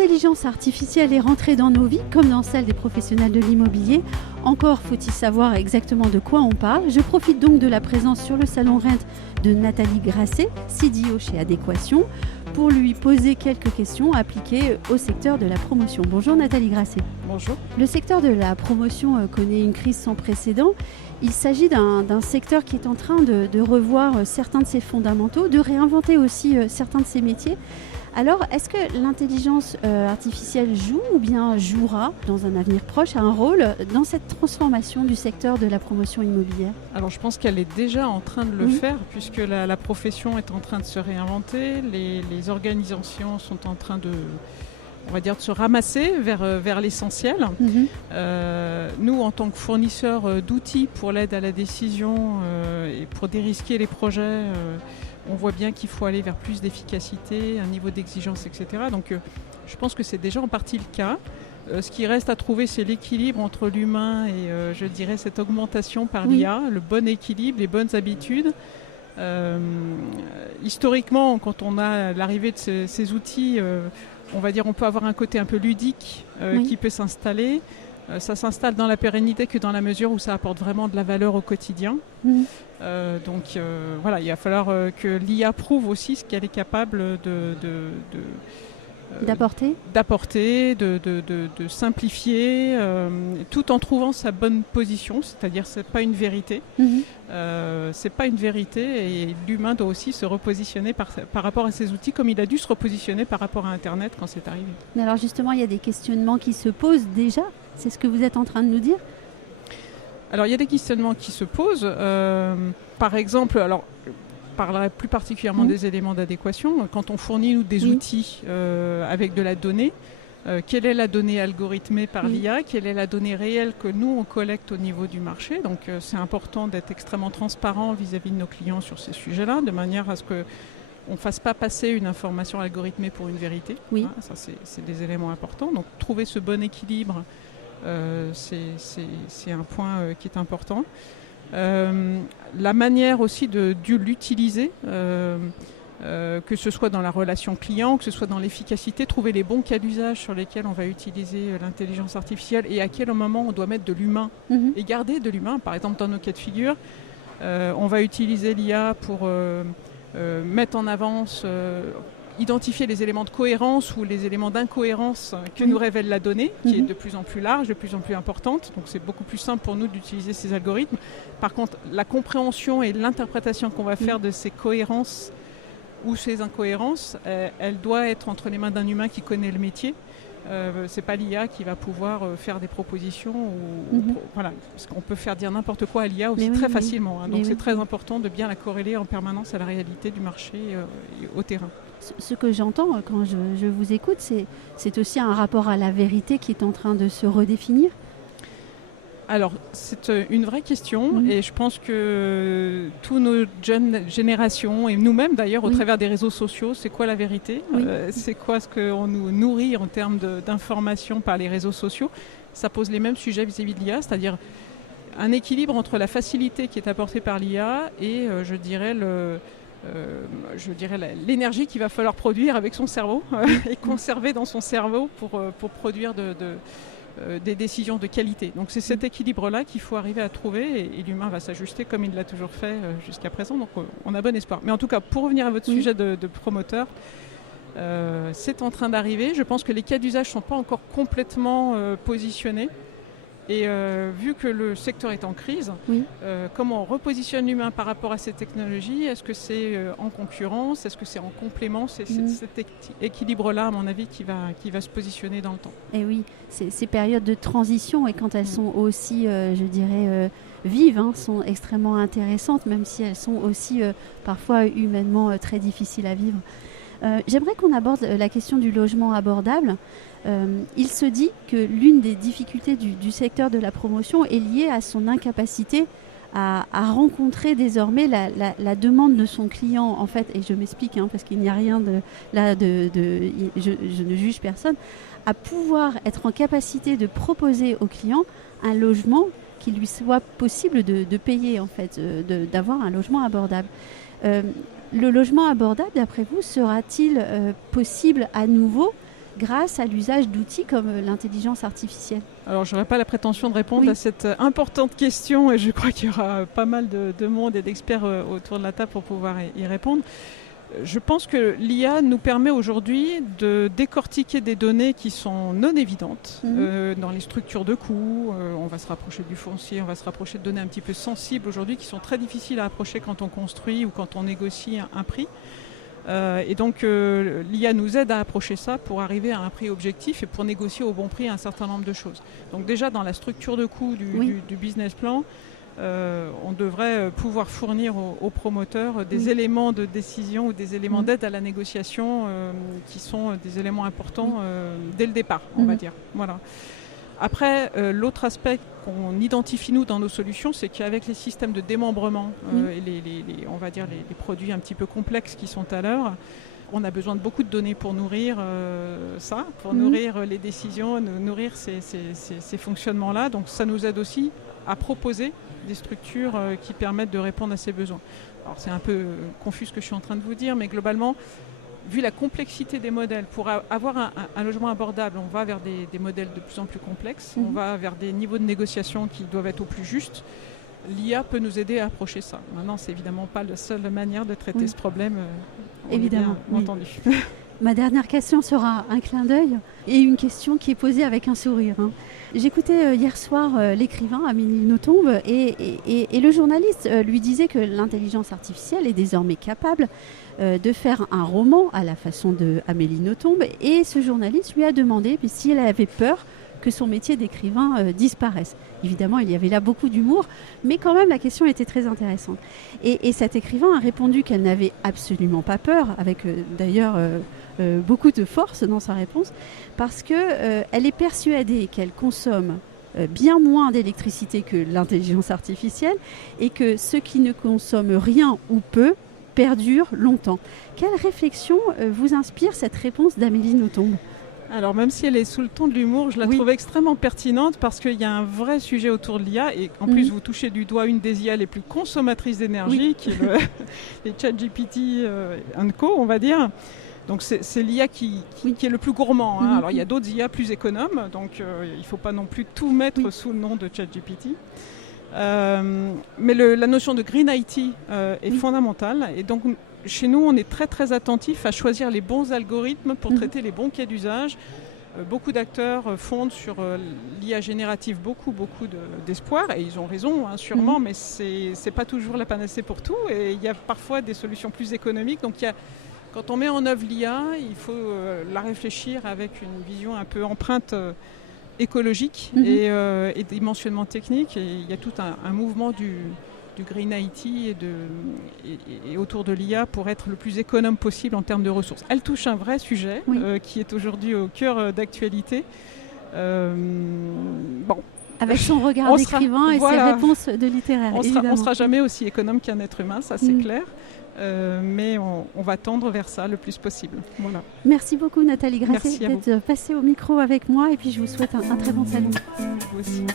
L'intelligence artificielle est rentrée dans nos vies comme dans celle des professionnels de l'immobilier. Encore faut-il savoir exactement de quoi on parle. Je profite donc de la présence sur le salon Rent de Nathalie Grasset, CDO chez Adéquation, pour lui poser quelques questions appliquées au secteur de la promotion. Bonjour Nathalie Grasset. Bonjour. Le secteur de la promotion connaît une crise sans précédent. Il s'agit d'un secteur qui est en train de revoir certains de ses fondamentaux, de réinventer aussi certains de ses métiers. Alors, est-ce que l'intelligence artificielle joue ou bien jouera, dans un avenir proche, un rôle dans cette transformation du secteur de la promotion immobilière ? Alors, je pense qu'elle est déjà en train de le faire, puisque la profession est en train de se réinventer, les organisations sont en train de se ramasser vers l'essentiel. Nous, en tant que fournisseurs d'outils pour l'aide à la décision et pour dérisquer les projets, on voit bien qu'il faut aller vers plus d'efficacité, un niveau d'exigence, etc. Donc je pense que c'est déjà en partie le cas. Ce qui reste à trouver, c'est l'équilibre entre l'humain et je dirais cette augmentation par l'IA, le bon équilibre, les bonnes habitudes. Historiquement, quand on a l'arrivée de ces outils, on peut avoir un côté un peu ludique qui peut s'installer. Ça s'installe dans la pérennité que dans la mesure où ça apporte vraiment de la valeur au quotidien. Il va falloir que l'IA prouve aussi ce qu'elle est capable d'apporter, de simplifier, tout en trouvant sa bonne position, c'est-à-dire c'est pas une vérité. C'est pas une vérité et l'humain doit aussi se repositionner par rapport à ces outils comme il a dû se repositionner par rapport à Internet quand c'est arrivé. Mais alors justement, il y a des questionnements qui se posent déjà. C'est ce que vous êtes en train de nous dire ? Alors il y a des questionnements qui se posent. Par exemple, je parlerai plus particulièrement des éléments d'adéquation. Quand on fournit nous des outils avec de la donnée, quelle est la donnée algorithmée par l'IA, quelle est la donnée réelle que nous on collecte au niveau du marché. Donc c'est important d'être extrêmement transparent vis-à-vis de nos clients sur ces sujets-là, de manière à ce que on ne fasse pas passer une information algorithmée pour une vérité. Ça c'est des éléments importants. Donc trouver ce bon équilibre, c'est un point qui est important. La manière aussi de l'utiliser, que ce soit dans la relation client, que ce soit dans l'efficacité, trouver les bons cas d'usage sur lesquels on va utiliser l'intelligence artificielle et à quel moment on doit mettre de l'humain et garder de l'humain. Par exemple, dans nos cas de figure, on va utiliser l'IA pour mettre en avance, identifier les éléments de cohérence ou les éléments d'incohérence que nous révèle la donnée, qui est de plus en plus large, de plus en plus importante. Donc c'est beaucoup plus simple pour nous d'utiliser ces algorithmes. Par contre, la compréhension et l'interprétation qu'on va faire de ces cohérences ou ces incohérences, elle doit être entre les mains d'un humain qui connaît le métier. C'est pas l'IA qui va pouvoir faire des propositions. Parce qu'on peut faire dire n'importe quoi à l'IA aussi très facilement. Donc c'est très important de bien la corréler en permanence à la réalité du marché et au terrain. Ce que j'entends quand je vous écoute, c'est aussi un rapport à la vérité qui est en train de se redéfinir. Alors, c'est une vraie question et je pense que toutes nos jeunes générations et nous-mêmes d'ailleurs au travers des réseaux sociaux, c'est quoi la vérité ? C'est quoi ce qu'on nous nourrit en termes d'informations par les réseaux sociaux ? Ça pose les mêmes sujets vis-à-vis de l'IA, c'est-à-dire un équilibre entre la facilité qui est apportée par l'IA et je dirais l'énergie qu'il va falloir produire avec son cerveau et conserver dans son cerveau pour produire des décisions de qualité. Donc c'est cet équilibre-là qu'il faut arriver à trouver et l'humain va s'ajuster comme il l'a toujours fait jusqu'à présent. Donc on a bon espoir. Mais en tout cas, pour revenir à votre sujet de promoteur, c'est en train d'arriver. Je pense que les cas d'usage ne sont pas encore complètement positionnés. Et vu que le secteur est en crise, comment on repositionne l'humain par rapport à ces technologies ? Est-ce que c'est en concurrence ? Est-ce que c'est en complément ? C'est cet équilibre-là, à mon avis, qui va se positionner dans le temps. Et oui, ces périodes de transition, et quand elles sont aussi, vives, sont extrêmement intéressantes, même si elles sont aussi parfois humainement très difficiles à vivre. J'aimerais qu'on aborde la question du logement abordable. Il se dit que l'une des difficultés du secteur de la promotion est liée à son incapacité à rencontrer désormais la demande de son client, en fait, et je m'explique, parce qu'il n'y a rien je ne juge personne, à pouvoir être en capacité de proposer au client un logement qu'il lui soit possible de payer, en fait, d'avoir un logement abordable. Le logement abordable, d'après vous, sera-t-il possible à nouveau grâce à l'usage d'outils comme l'intelligence artificielle? Alors, je n'aurais pas la prétention de répondre à cette importante question et je crois qu'il y aura pas mal de monde et d'experts autour de la table pour pouvoir y répondre. Je pense que l'IA nous permet aujourd'hui de décortiquer des données qui sont non évidentes dans les structures de coûts. On va se rapprocher du foncier, on va se rapprocher de données un petit peu sensibles aujourd'hui qui sont très difficiles à approcher quand on construit ou quand on négocie un prix. Et donc l'IA nous aide à approcher ça pour arriver à un prix objectif et pour négocier au bon prix un certain nombre de choses. Donc déjà dans la structure de coûts du business plan, on devrait pouvoir fournir aux promoteurs des éléments de décision ou des éléments d'aide à la négociation qui sont des éléments importants dès le départ, on va dire. Voilà. Après, l'autre aspect qu'on identifie nous dans nos solutions, c'est qu'avec les systèmes de démembrement et on va dire les produits un petit peu complexes qui sont à l'heure, on a besoin de beaucoup de données pour nourrir ça, pour nourrir les décisions, nourrir ces fonctionnements-là. Donc ça nous aide aussi à proposer des structures qui permettent de répondre à ces besoins. Alors c'est un peu confus ce que je suis en train de vous dire, mais globalement, vu la complexité des modèles, pour avoir un logement abordable, on va vers des modèles de plus en plus complexes, on va vers des niveaux de négociation qui doivent être au plus juste. L'IA peut nous aider à approcher ça. Maintenant, c'est évidemment pas la seule manière de traiter ce problème. Évidemment, entendu. Ma dernière question sera un clin d'œil et une question qui est posée avec un sourire. J'écoutais hier soir l'écrivain Amélie Nothomb et le journaliste lui disait que l'intelligence artificielle est désormais capable de faire un roman à la façon de Amélie Nothomb, et ce journaliste lui a demandé si elle avait peur que son métier d'écrivain disparaisse. Évidemment, il y avait là beaucoup d'humour, mais quand même la question était très intéressante. Et cet écrivain a répondu qu'elle n'avait absolument pas peur, avec d'ailleurs beaucoup de force dans sa réponse, parce qu'elle est persuadée qu'elle consomme bien moins d'électricité que l'intelligence artificielle et que ceux qui ne consomment rien ou peu perdurent longtemps. Quelle réflexion vous inspire cette réponse d'Amélie Nothomb ? Alors même si elle est sous le ton de l'humour, je la trouve extrêmement pertinente parce qu'il y a un vrai sujet autour de l'IA et en plus vous touchez du doigt une des IA les plus consommatrices d'énergie qui est les ChatGPT & Co, on va dire. Donc c'est l'IA qui est le plus gourmand. Alors il y a d'autres IA plus économes, donc il ne faut pas non plus tout mettre sous le nom de ChatGPT. Mais la notion de Green IT est fondamentale et donc chez nous, on est très très attentif à choisir les bons algorithmes pour traiter les bons cas d'usage. Beaucoup d'acteurs fondent sur l'IA générative beaucoup d'espoir et ils ont raison sûrement, mais c'est pas toujours la panacée pour tout et il y a parfois des solutions plus économiques. Donc quand on met en œuvre l'IA, il faut la réfléchir avec une vision un peu empreinte écologique et dimensionnement technique. Et il y a tout un mouvement du Green IT et autour de l'IA pour être le plus économe possible en termes de ressources. Elle touche un vrai sujet qui est aujourd'hui au cœur d'actualité. Avec son regard d'écrivain et ses réponses de littéraire. On ne sera jamais aussi économe qu'un être humain, ça c'est clair. Mais on va tendre vers ça le plus possible. Voilà. Merci beaucoup Nathalie Grasset d'être passée au micro avec moi et puis je vous souhaite un très bon salon. Vous aussi.